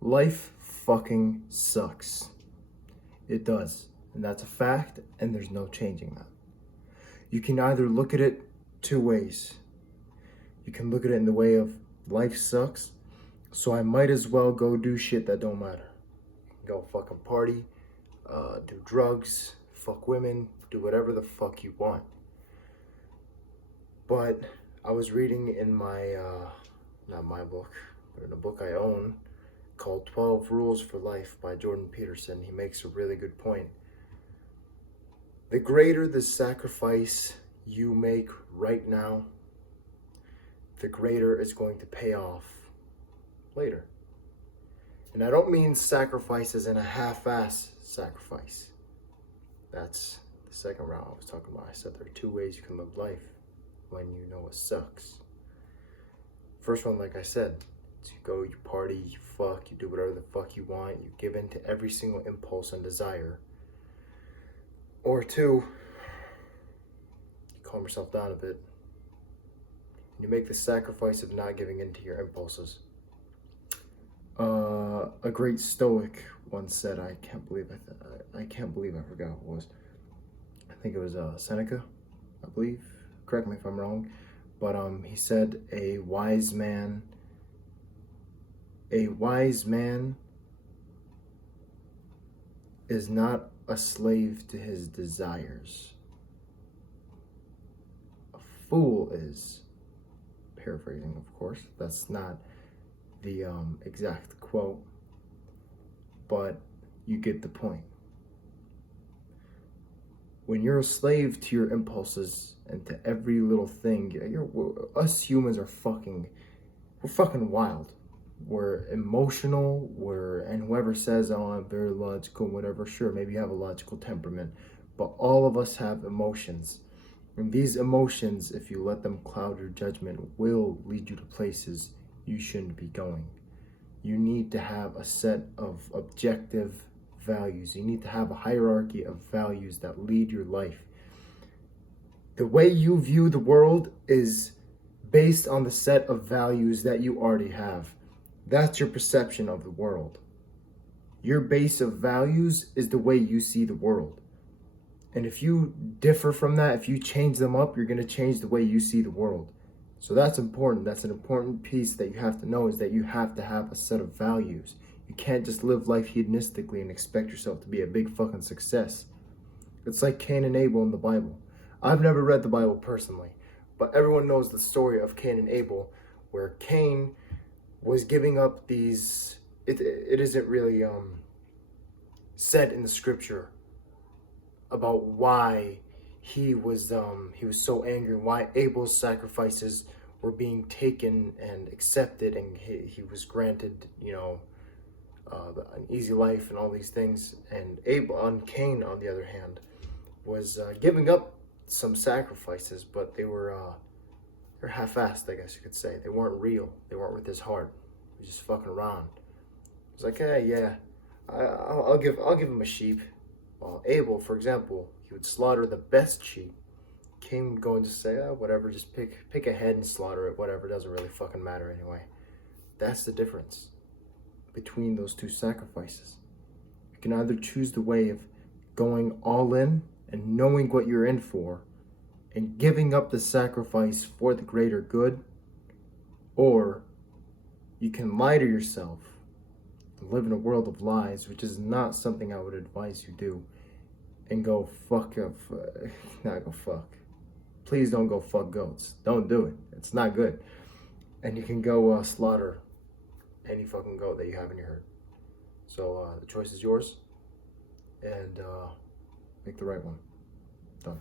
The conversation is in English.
Life fucking sucks. It does. And that's a fact, and there's no changing that. You can either look at it two ways. You can look at it in the way of life sucks, so I might as well go do shit that don't matter. Go fucking party, do drugs, fuck women, do whatever the fuck you want. But I was reading in my, not my book, but in a book I own called 12 Rules for Life by Jordan Peterson. He makes a really good point. The greater the sacrifice you make right now, the greater it's going to pay off later. And I don't mean sacrifice as in a half-ass sacrifice. That's the second round I was talking about. I said there are two ways you can live life when you know it sucks. First one, like I said, is you go, you party, you fuck, you do whatever the fuck you want, you give in to every single impulse and desire. Or two, you calm yourself down a bit. You make the sacrifice of not giving in to your impulses. A great Stoic once said, I can't believe I forgot who it was. I think it was Seneca, I believe. Correct me if I'm wrong, but he said a wise man is not a slave to his desires. A fool is. Paraphrasing, of course. That's not the exact quote, but you get the point. When you're a slave to your impulses and to every little thing, us humans are we're fucking wild. We're emotional, and whoever says, oh, I'm very logical, whatever, sure, maybe you have a logical temperament, but all of us have emotions. And these emotions, if you let them cloud your judgment, will lead you to places you shouldn't be going. You need to have a set of objective values. You need to have a hierarchy of values that lead your life. The way you view the world is based on the set of values that you already have. That's your perception of the world. Your base of values is the way you see the world. And if you differ from that, if you change them up, you're going to change the way you see the world. So that's important. That's an important piece that you have to know, is that you have to have a set of values. You can't just live life hedonistically and expect yourself to be a big fucking success. It's like Cain and Abel in the Bible. I've never read the Bible personally, but everyone knows the story of Cain and Abel, where Cain was giving up these, it isn't really said in the scripture about why he was so angry, why Abel's sacrifices were being taken and accepted, and he was granted, an easy life and all these things. And Cain, on the other hand, was giving up some sacrifices, but they were half-assed, I guess you could say. They weren't real. They weren't with his heart. He was just fucking around. He was like, hey, yeah, I'll give him a sheep. Well, Abel, for example, he would slaughter the best sheep. Cain would go and just say, whatever, just pick a head and slaughter it, whatever, doesn't really fucking matter anyway. That's the difference between those two sacrifices. You can either choose the way of going all in and knowing what you're in for and giving up the sacrifice for the greater good, or you can lie to yourself and live in a world of lies, which is not something I would advise you do, and go fuck up, not go fuck. Please don't go fuck goats. Don't do it. It's not good. And you can go slaughter any fucking goat that you have in your herd. So the choice is yours, and make the right one. Done.